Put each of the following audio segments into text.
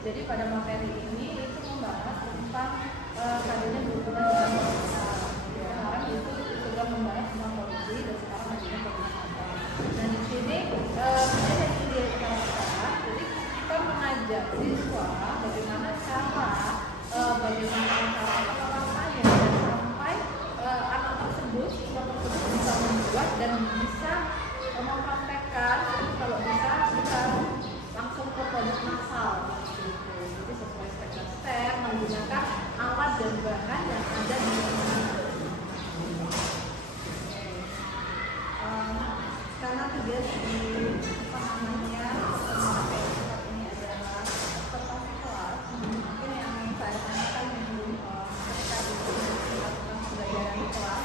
Jadi pada materi ini itu membahas tentang kajian berhubungan dengan pemerintah. Kemarin itu sudah membahas tentang polisi dan sekarang kajian berhubungan apa. Nah di sini yang dia lakukan, jadi kita mengajak siswa bagaimana cara penerapannya dan sampai anak tersebut siswa tersebut bisa membuat dan bisa mempraktekkan, kalau bisa langsung ke produk massal. Jadi sesuai step-step menggunakan alat dan bahan yang ada di karena tugas di ini adalah observasi kelas. Mungkin yang saya tanyakan dulu ketika dilakukan pembelajaran di kelas,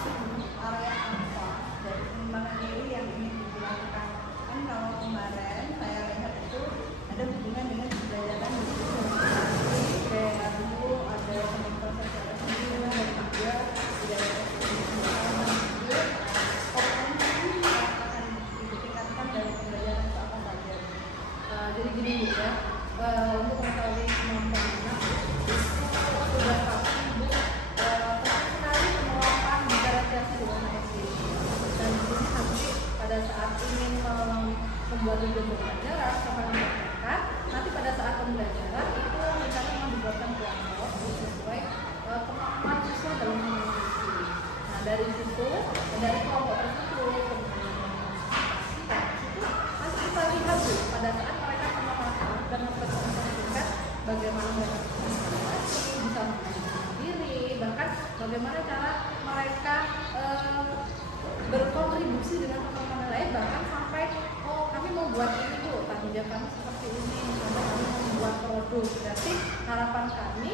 area apa dari pengembangan diri yang ingin dilakukan. Kan kalau kemarin saya lihat itu ada hubungan dengan pembelajaran di kayak dulu ada proses sendiri dan juga budaya jadi gini Bu ya, untuk mengetahui kemampuan anak itu sudah pasti Bu penting sekali penerapan diferensiasi dengan SD. Dan di sini nanti pada saat ingin membuat tujuan pembelajaran sama mempraktekkan, nanti pada saat pembelajaran itu misalnya mau dibuatkan kelompok sesuai kemampuan siswa dalam mengikuti. Nah dari situ, dari kelompok tersebut nanti kita lihat Bu pada saat mereka dan memperhatikan bagaimana mereka bisa mengenali diri, bahkan bagaimana cara mereka berkontribusi dengan teman-teman lain, bahkan sampai kami mau buat ini Bu, tanggung jawab kami seperti ini, sampai kami mau membuat produk. Berarti harapan kami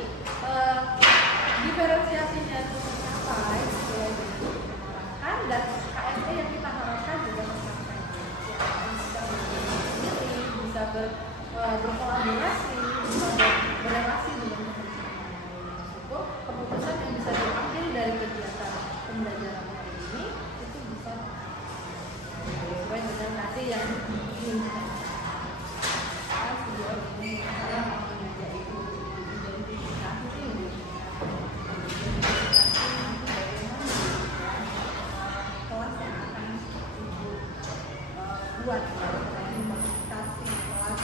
diferensiasinya itu tercapai sesuai dengan diarahkan dan KSE yang kita harapkan juga tercapai. Bisa berkolaborasi, bisa berrelasi dengan teman-teman lain. Itu keputusan yang bisa diambil dari kegiatan pembelajaran hari ini itu bisa sesuai dengan nanti yang diinginkan. Sejauh ini saya mau mengajak ibu identifikasi ini. Kelas yang akan ibu buat identifikasi kelas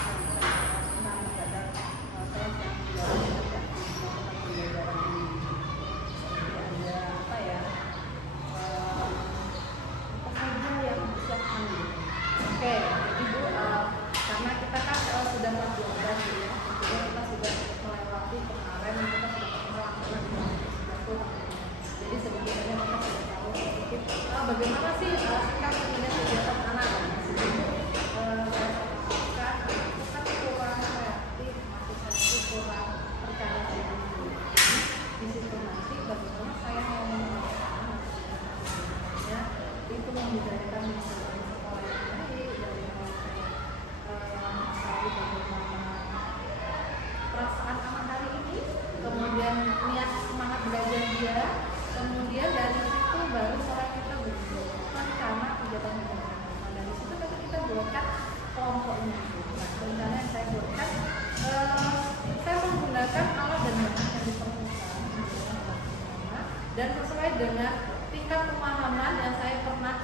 bagaimana sih sikap kemudian kegiatan anak kan kurang kreatif, masih kurang percaya diri. Di situ nanti bagaimana saya mau mengatakan ya itu membudayakan di sekolah yang baik dari awal saya bagaimana perasaan anak hari ini, kemudian niat semangat belajar dia, kemudian dari situ baru seorang kita rencana kegiatan pembelajaran. Nah dari situ nanti kita buatkan kelompoknya. Nah rencana yang saya buatkan, saya menggunakan alat dan bahan yang diperlukan dan sesuai dengan tingkat pemahaman yang saya pernah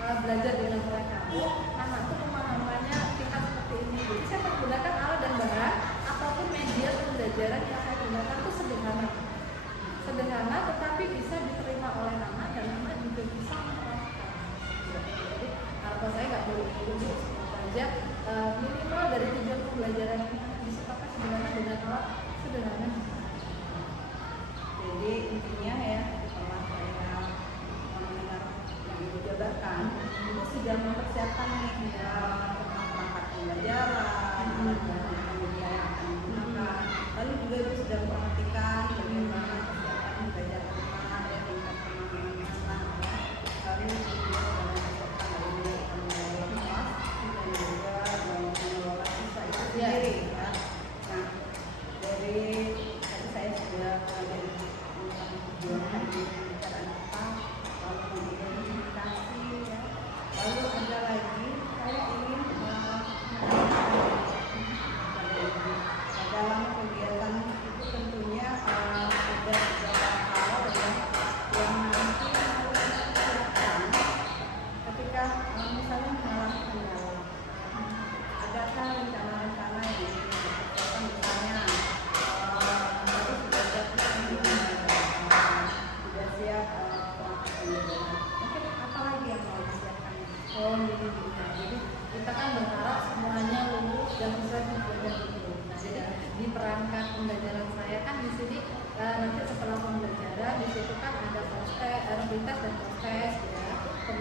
belajar dengan mereka. Karena itu pemahamannya tingkat seperti ini. Jadi saya menggunakan alat dan bahan ataupun media pembelajaran yang saya gunakan itu sederhana, tetapi bisa diterima oleh anak dan anak juga bisa menerapkan. Jadi harapan saya nggak boleh dulu saja minimal dari tujuan pembelajaran ini disikapi sebenarnya dengan alat sederhana. Jadi intinya ya setelah saya mendengar yang Ibu jabarkan, Ibu sudah mempersiapkan nih tentang perangkat pembelajaran, media yang akan digunakan. Lalu juga Ibu sudah memperhatikan bagaimana persiapan belajar rumah ya, tingkat pemahaman anak ya. Lalu juga sudah mempersiapkan dari kelas dan juga mengelola siswa itu sendiri ya. Nah dari tadi saya sudah dari tujuan pembicaraan apa, lalu mengidentifikasi ya. Lalu ada lagi saya ingin dalam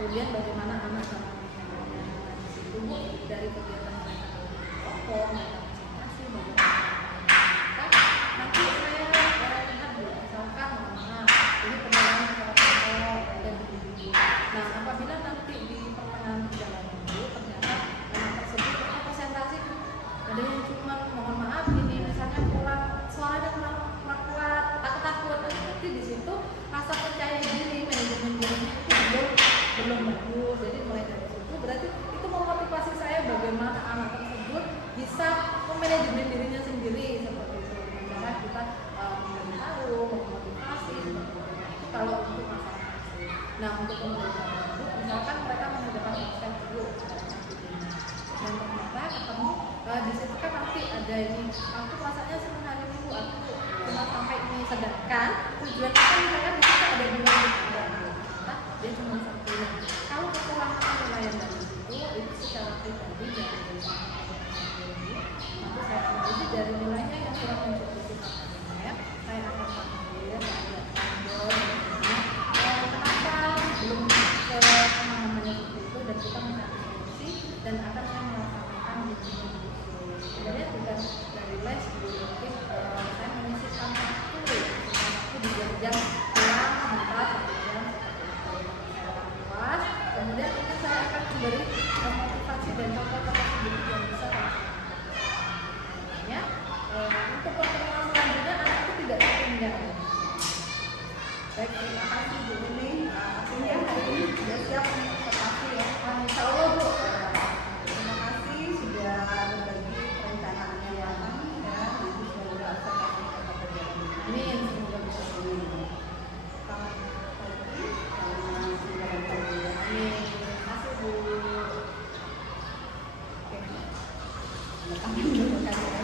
kemudian bagaimana anak dalam itu dari kegiatan mereka tokoh, mereka presentasi, bagaimana nanti saya lihat dulu, misalkan ini penilaian secara tokoh dan begitu. Nah, apabila nanti di pertengahan perjalanan itu ternyata anak tersebut presentasi ada yang cuma mohon maaf ini misalnya kurang suaranya kurang kuat, takut, nanti di situ rasa percaya diri manajemen dirinya itu belum bagus. Jadi mulai dari situ berarti itu memotivasi saya bagaimana anak tersebut bisa memanajemen dirinya sendiri seperti itu. Misalnya kita memberitahu, memotivasi seperti itu. Kalau untuk masalah hasil. Nah, untuk pembelajaran tersebut misalkan mereka mengerjakan aspek dulu dan ternyata ketemu di situ kan nanti ada ini aku rasanya senang hari minggu aku cuma sampai ini, sedangkan tujuan kita misalkan di situ ada dua dia cuma satu. Kalau kekurangan penilaian dari itu secara pribadi dari nanti saya analisis dari nilainya yang kurang mencukupi saya akan panggil kenapa belum ke pemahamannya seperti itu dan kita mencari solusi dan akan saya melaksanakan sebenarnya bukan dari les mungkin saya menyisihkan waktu di jam pulang mentas 1 jam puas, kemudian itu saya akan memberi motivasi dan contoh-contoh sedikit yang bisa ya untuk pertemuan selanjutnya anak itu tidak tertinggal. Baik, terima kasih Bu Uni. Artinya hari ini sudah siap untuk presentasi ya. Insya Allah Bu. Terima kasih sudah berbagi perencanaannya ya. Nanti semoga observasi tetap berjalan. Amin. Semoga bisa sembuh. Selamat pagi. Selamat siang pagi. Amin. Terima kasih Bu. Oke. Terima kasih.